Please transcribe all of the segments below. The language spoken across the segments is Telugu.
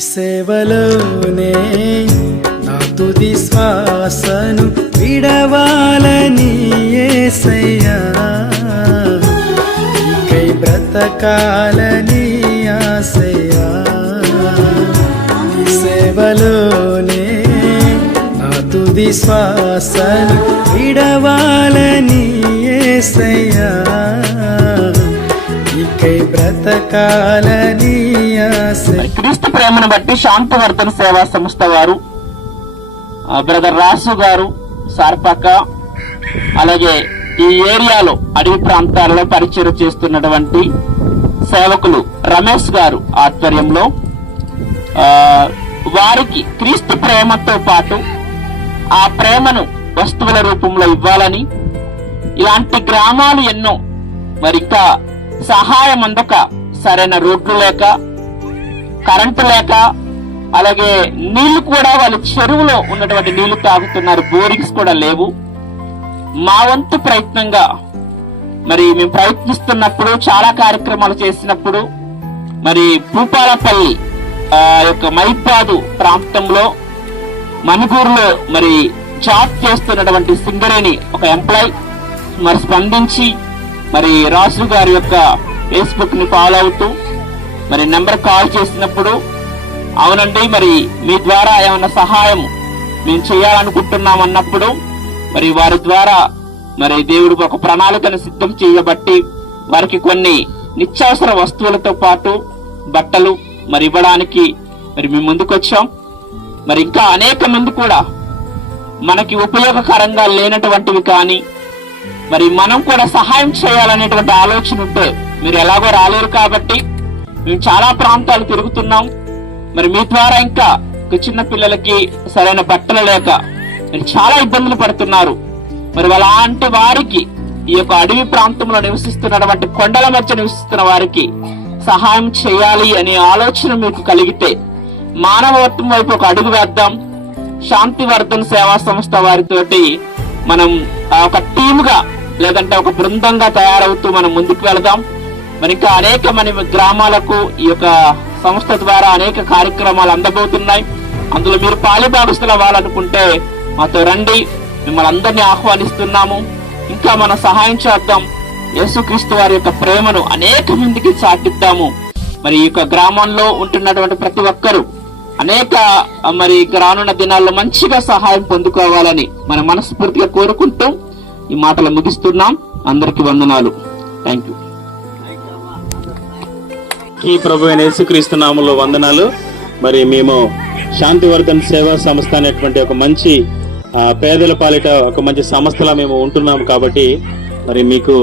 సేవలోనే నా తుది శ్వాసను విడవాలని ఏసయ్యా. నీకై బ్రతకాలని ఆశయ్యా. సేవలోనే నా తుది శ్వాసను విడవాలని ఏసయ్యా. నీకై బ్రతకాలని క్రీస్తు ప్రేమను బట్టి శాంతవర్ధన సేవా సంస్థ వారు బ్రదర్ రాసు గారు సార్పక్క అలాగే ఈ ఏరియాలో అడవి ప్రాంతాలలో పరిచయం చేస్తున్నటువంటి సేవకులు రమేష్ గారు ఆధ్వర్యంలో వారికి క్రీస్తు ప్రేమతో పాటు ఆ ప్రేమను వస్తువుల రూపంలో ఇవ్వాలని ఇలాంటి గ్రామాలు ఎన్నో మరి ఇంకా సహాయం అందక సరైన రోడ్లు లేక కరెంటు లేక అలాగే నీళ్ళు కూడా వాళ్ళ చెరువులో ఉన్నటువంటి నీళ్ళు తాగుతున్నారు. బోరింగ్స్ కూడా లేవు. మా వంతు ప్రయత్నంగా మరి మేము ప్రయత్నిస్తున్నప్పుడు చాలా కార్యక్రమాలు చేసినప్పుడు మరి భూపాలపల్లి ఆ యొక్క మైపాదు ప్రాంతంలో మణిపూర్లో మరి జాబ్ చేస్తున్నటువంటి సింగరేణి ఒక ఎంప్లాయ్ మరి స్పందించి మరి రాజు గారి యొక్క ఫేస్బుక్ని ఫాలో అవుతూ మరి నెంబర్ కాల్ చేసినప్పుడు అవునండి మరి మీ ద్వారా ఏమైనా సహాయం మేము చేయాలనుకుంటున్నాం అన్నప్పుడు మరి వారి ద్వారా మరి దేవుడు ఒక ప్రణాళికను సిద్ధం చేయబట్టి వారికి కొన్ని నిత్యావసర వస్తువులతో పాటు బట్టలు మరి ఇవ్వడానికి మరి మేము ముందుకొచ్చాం. మరి ఇంకా అనేక మంది కూడా మనకి ఉపయోగకరంగా లేనటువంటివి కానీ మరి మనం కూడా సహాయం చేయాలనేటువంటి ఆలోచన ఉంటే మీరు ఎలాగో రాలేరు కాబట్టి మేము చాలా ప్రాంతాలు తిరుగుతున్నాం. మరి మీ ద్వారా ఇంకా చిన్న పిల్లలకి సరైన బట్టలు లేక మీరు చాలా ఇబ్బందులు పడుతున్నారు. మరి అలాంటి వారికి ఈ యొక్క అడవి ప్రాంతంలో నివసిస్తున్నటువంటి కొండల మధ్య నివసిస్తున్న వారికి సహాయం చేయాలి అనే ఆలోచన మీకు కలిగితే మానవత్వం వైపు ఒక అడుగు వేద్దాం. శాంతివర్ధన్ సేవా సంస్థ వారితోటి మనం ఒక టీముగా లేదంటే ఒక బృందంగా తయారవుతూ మనం ముందుకు వెళదాం. మరి ఇంకా అనేక మన గ్రామాలకు ఈ యొక్క సంస్థ ద్వారా అనేక కార్యక్రమాలు అందబోతున్నాయి. అందులో మీరు పాలిభాగస్తులు అవ్వాలనుకుంటే మాతో రండి. మిమ్మల్ని అందరినీ ఆహ్వానిస్తున్నాము. ఇంకా మనం సహాయం చేద్దాం. యేసుక్రీస్తు వారి యొక్క ప్రేమను అనేక మందికి చాటిద్దాము. మరి ఈ యొక్క గ్రామంలో ఉంటున్నటువంటి ప్రతి ఒక్కరూ అనేక మరి రానున్న దినాల్లో మంచిగా సహాయం పొందుకోవాలని మన మనస్ఫూర్తిగా కోరుకుంటూ ఈ మాటలు ముగిస్తున్నాం. అందరికి వందనాలు. థ్యాంక్ యూ ఈ ప్రభు యేసుక్రీస్తు నామంలో వందనాలు. మరి మేము శాంతివర్ధన్ సేవా సంస్థ అనేటువంటి ఒక మంచి పేదల పాలిట ఒక మంచి సంస్థలా మేము ఉంటున్నాం కాబట్టి మరి మీకు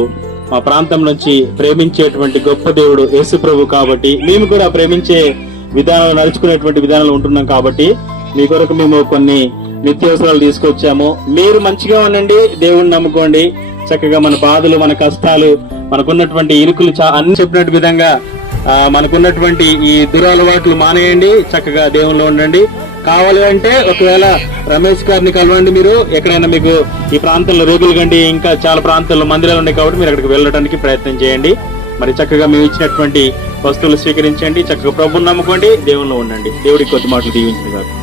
మా ప్రాంతం నుంచి ప్రేమించేటువంటి గొప్ప దేవుడు యేసు ప్రభు కాబట్టి మేము కూడా ప్రేమించే విధానాలు నడుచుకునేటువంటి విధానాలు ఉంటున్నాం కాబట్టి మీ కొరకు మేము కొన్ని నిత్యావసరాలు తీసుకొచ్చాము. మీరు మంచిగా ఉండండి దేవుణ్ణి నమ్ముకోండి. చక్కగా మన బాధలు మన కష్టాలు మనకున్నటువంటి ఇరుకులు చా అన్ని చెప్పినట్టు విధంగా మనకున్నటువంటి ఈ దురలవాట్లు మానేయండి. చక్కగా దేవుల్లో ఉండండి. కావాలి అంటే ఒకవేళ రమేష్ గారిని కలవండి మీరు. ఎక్కడైనా మీకు ఈ ప్రాంతంలో రోగులు గండి ఇంకా చాలా ప్రాంతాల్లో మందిరాలు ఉన్నాయి కాబట్టి మీరు అక్కడికి వెళ్ళడానికి ప్రయత్నం చేయండి. మరి చక్కగా మేము ఇచ్చినటువంటి వస్తువులు స్వీకరించండి. చక్కగా ప్రభుని నమ్ముకోండి దేవుల్లో ఉండండి. దేవుడికి కొద్ది మాటలు దీవించింది కాదు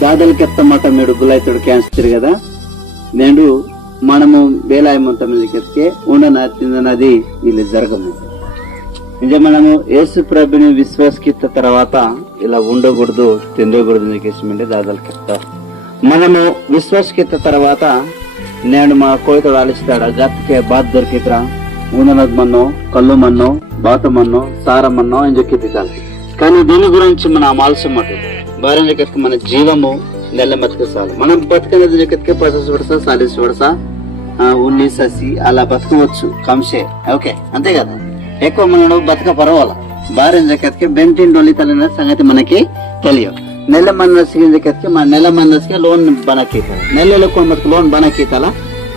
గాదల కెత్తమాట మేడు బులాయితుడు క్యాన్సర్ కదా నేడు మనము వేలాయమంత మీదకెత్తికే ఉండనది ఇలా జరగదు. నిజం మనము యేసు ప్రభుని విశ్వాసకిత్త తర్వాత ఇలా ఉండకూడదు తినకూడదు నీకేసమండి దాదాలు కెత్త మనము విశ్వాసకిత్త తర్వాత నేను మా కోయితడు ఆలిస్తాడా గతకే బాధ దొరికితరా ఉండనద్ మన్నో కళ్ళు మన్నో బాత మన్నో సారమన్నో అని చెప్పి కానీ దీని గురించి మనం ఆలస్యం మాట భార్య జగత్కి మన జీవము నెల బతకసాలి మనం బతకనేది జగత్కి పచాస్ వరస చాలీస్ వరస ఉన్నీస్ అసి అలా బతకవచ్చు కంసే ఓకే అంతే కదా ఎక్కువ మనం బతక పర్వాలా భార్య జగత్కి బెంటిన్ డొల్లి తల్లిన సంగతి మనకి తెలియదు నెల ಮನಸ್ಸಿಗೆ ಜಗತ್ಗೆ ಮ ನೆಲ ಮನಸ್ಸಿಗೆ ಲೋನ್ ಬನಕೀತಲ್ಲ నెలలో కొందరికి లోన్ బనకీతల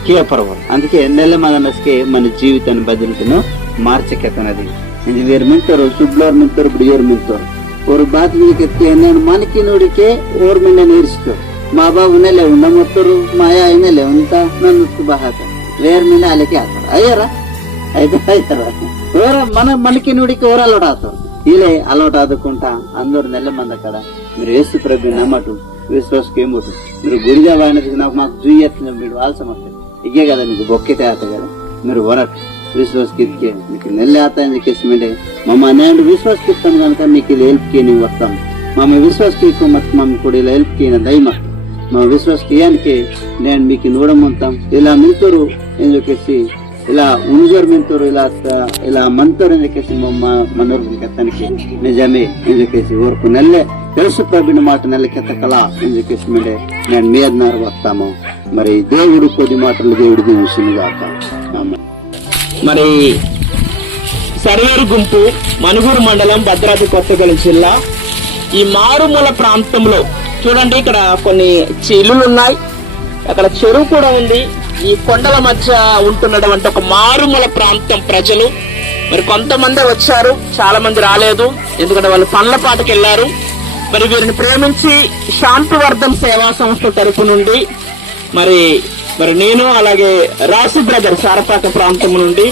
కియ పర్వాలి అందుకే నెల మనస్కి మన జీవితాన్ని భద్రతను మార్చకెత్తనది ఇది వేరు ಮಿಂತರು ಸುಬ್ಲೋರ್ ಮಿಂತರು ಬಿಡಿಯೋರ್ ಮಿಂತರು ಅವ್ರ ಬಾತ್ಮಿಗೆ ಕೆತ್ತಿ నేను మనకి ನೋಡಿಕೆ ಓರ್ ಮಿಂಡ ನೀರಿಸ್ತು మా బాబు నెల ఉండమొత్తరు మాయా నెల ఉంట నన్ను బాహాక వేరు మిండ అలకి ఆతారు అయ్యారా అయితే అయ్యారా ఓర మన మనకి నుడికి ఓర అలవాటు ఆతారు ఇలా అలవాటు ఆదుకుంటా అందరు నెల మంది అక్కడ మీరు వేసు ప్రభు నమ్మటు విశ్వాసకి ఏమవుతు మీరు గురిగా వాయినది నాకు మాకు జూయత్న మీరు ఆల్సమవుతుంది ఇగే కదా మీకు బొక్కితే ఆత కదా మీరు వరట్ విశ్వాసకి ఇదికే మీకు నెల్లి ఆత అని చెప్పేసి మమ్మ నేను విశ్వాసకి ఇస్తాను కనుక మీకు ఇలా హెల్ప్కి నేను వస్తాను. మమ్మ విశ్వాసకి ఎక్కువ మత్తు మమ్మీ కూడా ఇలా హెల్ప్కి దయమ. మా విశ్వాస ఇయానికి నేను మీకు నూడం ఉంటాం ఇలా మింతరు అని చెప్పేసి ఇలా ఉనుజోరు మెంతరు ఇలా ఇలా మంతరు అని చెప్పేసి మనోరు కెత్తనికి నిజమే అని చెప్పేసి ఊరుకు నెల్లే తెలుసు ప్రభుని మాట నెలకెత్త కళ అని చెప్పేసి అంటే నేను మీ అన్నారు వస్తాము. మరి దేవుడు కొద్ది మాటలు దేవుడు దీవించింది కాక ఆమె మరి సర్వేరు గుంపు మనుగూరు మండలం భద్రాద్రి కొత్తగూడెం జిల్లా. ఈ మారుమూల ప్రాంతంలో చూడండి ఇక్కడ కొన్ని ఇల్లులు ఉన్నాయి అక్కడ చెరువు కూడా ఉంది. ఈ కొండల మధ్య ఉంటున్నటువంటి ఒక మారుమూల ప్రాంతం ప్రజలు. మరి కొంతమంది వచ్చారు చాలా మంది రాలేదు. ఎందుకంటే వాళ్ళు పండ్ల పాటకి వెళ్ళారు. మరి వీరిని ప్రేమించి శాంతివర్ధన్ సేవా సంస్థ తరపు నుండి మరి మరి నేను అలాగే రాసు బ్రదర్ సారపాక ప్రాంతం నుండి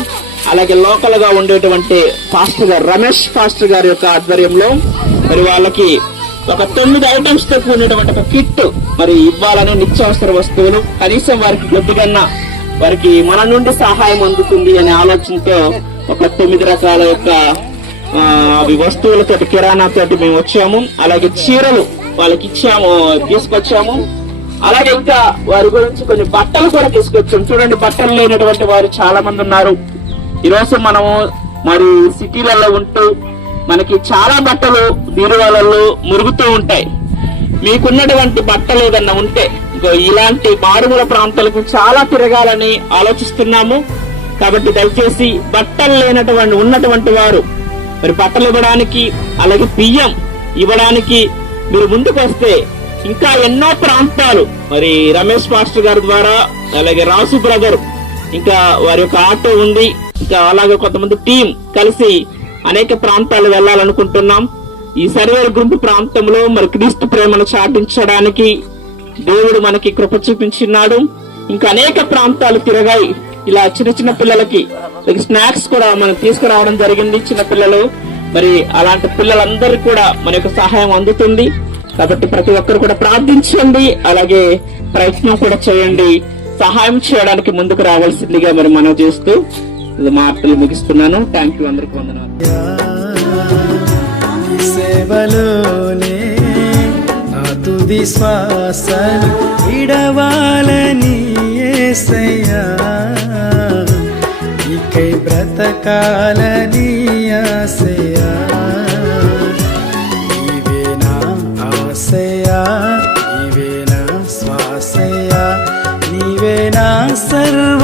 అలాగే లోకల్గా ఉండేటువంటి ఫాస్టర్ గారు రమేష్ ఫాస్టర్ గారి యొక్క ఆధ్వర్యంలో మరి వాళ్ళకి ఒక తొమ్మిది ఐటమ్స్తో కూడినటువంటి ఒక కిట్ మరి ఇవ్వాలని నిత్యావసర వస్తువులు. కనీసం వారికి కొద్దిగన్నా వారికి మన నుండి సహాయం అందుతుంది అనే ఆలోచనతో ఒక తొమ్మిది రకాల యొక్క అవి వస్తువులతో కిరాణాతో మేము వచ్చాము. అలాగే చీరలు వాళ్ళకి ఇచ్చాము తీసుకొచ్చాము. అలాగే ఇంకా వారి గురించి కొన్ని బట్టలు కూడా తీసుకొచ్చాం. చూడండి బట్టలు లేనటువంటి వారు చాలా మంది ఉన్నారు. ఈ రోజు మనము మరి సిటీలలో ఉంటూ మనకి చాలా బట్టలు బీరువాలలో మురుగుతూ ఉంటాయి. మీకున్నటువంటి బట్టలు ఏదన్నా ఉంటే ఇలాంటి మారుమూల ప్రాంతాలకు చాలా తిరగాలని ఆలోచిస్తున్నాము. కాబట్టి దయచేసి బట్టలు లేనటువంటి ఉన్నటువంటి వారు మరి బట్టలు ఇవ్వడానికి అలాగే బియ్యం ఇవ్వడానికి మీరు ముందుకు వస్తే ఇంకా ఎన్నో ప్రాంతాలు. మరి రమేష్ మాస్టర్ గారి ద్వారా అలాగే రాసు బ్రదర్ ఇంకా వారి యొక్క ఆటో ఉంది. ఇంకా అలాగే కొంతమంది టీం కలిసి అనేక ప్రాంతాలు వెళ్ళాలనుకుంటున్నాం. ఈ సర్వేర్ గుంపు ప్రాంతంలో మరి క్రీస్తు ప్రేమను చాటించడానికి దేవుడు మనకి కృప చూపించినాడు. ఇంకా అనేక ప్రాంతాలు తిరగాయి. ఇలా చిన్న చిన్న పిల్లలకి స్నాక్స్ కూడా మనం తీసుకురావడం జరిగింది చిన్న పిల్లలు. మరి అలాంటి పిల్లలందరికీ కూడా మన యొక్క సహాయం అందుతుంది. కాబట్టి ప్రతి ఒక్కరు కూడా ప్రార్థించండి అలాగే ప్రయత్నం కూడా చేయండి. సహాయం చేయడానికి ముందుకు రావాల్సిందిగా మరి మనం చేస్తూ మాటలు ముగిస్తున్నాను. థ్యాంక్ యూ అందరికి వందనాలు. సేవలోనే నా తుది శ్వాసను విడవాలని ఇకై బ్రతకాలని ఆశయా ఏసయ్యా నీవే నా సర్వ